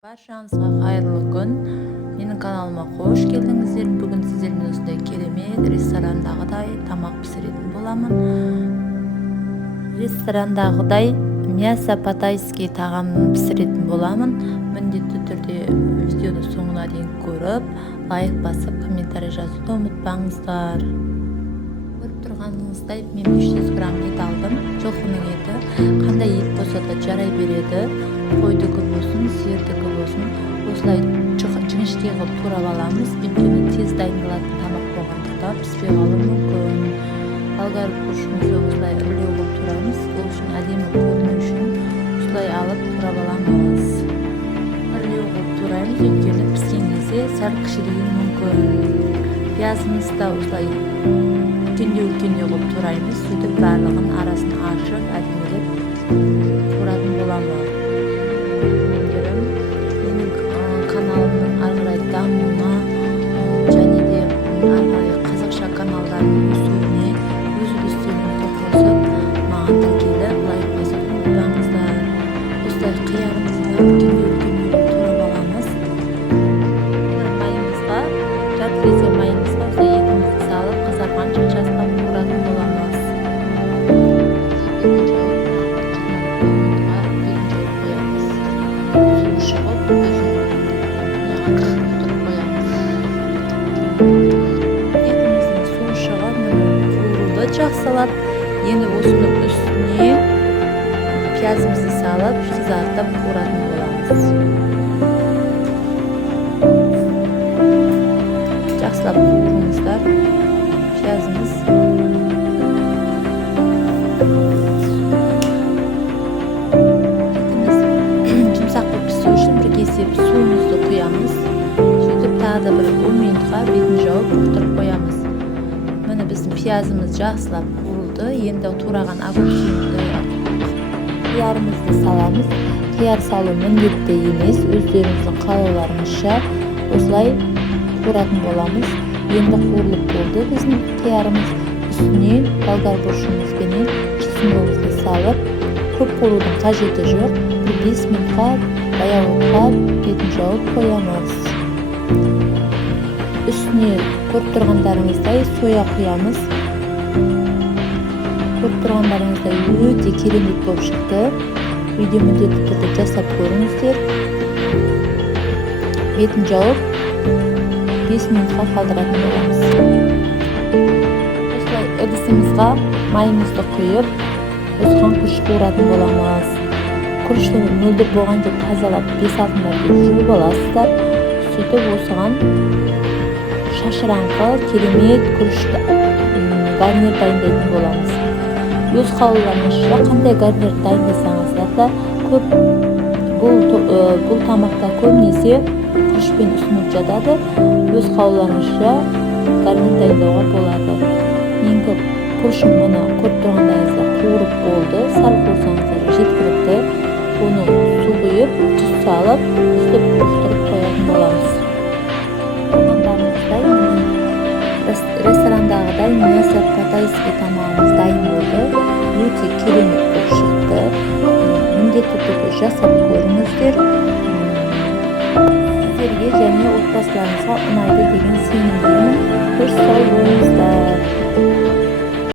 Баршаңызға қайырлы күн. Менің каналыма қош келдіңіздер. Бүгін сіздермен осындай керемет ресторандағыдай тамақ пісіретін боламын. Ресторандағыдай мясо по-тайски тағамын пісіретін боламын. Міндетті түрде видеоны соңына дейін көріп, лайк басып, комментарий жазуды ұмытпаңыздар. Көріп тұрғаныңыздай мен 500 грамм ет алдым. Жылқының еті. Қандай ет болса да жарай береді. Қойдікі болсын, сиырдікі болсын, осылай жіңішке қылып турап аламыз. Өйткені тез дайындалатын тамақ болғандықтан піспей қалуы мүмкін. Болгар борщымызды осылай үрлеу қылып турамыз. Ол үшін әдемі көріну үшін осылай алып турап аламыз. Үрлеу қылып тураймыз, өйткені піскен кезде сәл кішірейуі мүмкін. Пиязымызды да осылай үлкендеу қылып тураймыз. Сөйтіп барлығын арасын ашып, әдемілеп туратын боламыз. Менің каналымның арғырай дамуына және де арғырай қазақша каналдардың өсуіне өз үлестеріңізді қосып, маған тіркеліп лайк басып ұмытпаңыздар. Осылай қиярымызды үлкендеу турап аламыз. Майымызға, жарты кесе майымызға осылай етімізді салып, қызарғанша жасқап туратын боламыз. Етіміздің суы шығып, қуырылды жақсылап, енді осының үстіне пиязымызды салып, қызартып қуыратын боламыз. Жақсылап қуырыңыздар пиязымыз. Етіміз жұмсақ болып пісу үшін бір кесе суымызды құямыз. Тағы да бір 10 минутқа бетін жауып бұқтырып қоямыз. Міне біздің пиязымыз жақсылап қуырылды. Енді тураған қиярымызды саламыз. Қияр салу міндетті емес, өздеріңіздің қалауларыңызша осылай қуыратын боламыз. Енді қуырылып болды біздің қиярымыз. Үстіне болгар борщымызбен чесногымызды салып, көп қуырудың қажеті жоқ. 5 минутқа баяулыққа бетін жауып қоямыз. Үстіне көріп тұрғандарыңыздай соя құямыз. Көріп тұрғандарыңыздай өте керемет болып шықты. Видео міндетті түрде жасап көріңіздер. Бетін жауып 5 минутқа қалдыратын боламыз. Осылай ыдысымызға майымызды құйып, осыған күріш қуыратын боламыз. Күріштің мөлдір болған деп тазалап 5-6 мәрте жуып аласыздар. Сөйтіп осыған шашыраңқы керемет күрішті гарнир дайындайтын боламыз. Өз қалауларыңызша қандай гарнир дайындасаңыздар да бұл тамақта көбінесе күрішпен ұсынып жатады. Өз қалауларыңызша гарнир дайындауға болады. Менің күрішім мұны көріп тұрғандарыңызда қуырып болды. Сәл қуырсаңыздар жеткілікті. Оны су құйып, тұз салып, үстіп бұқтырып қоятын боламыз. Ресторандағыдай мясо по-тайски тамағымыз дайын болды. Өте керемет болып шықты. Міндетті түрде жасап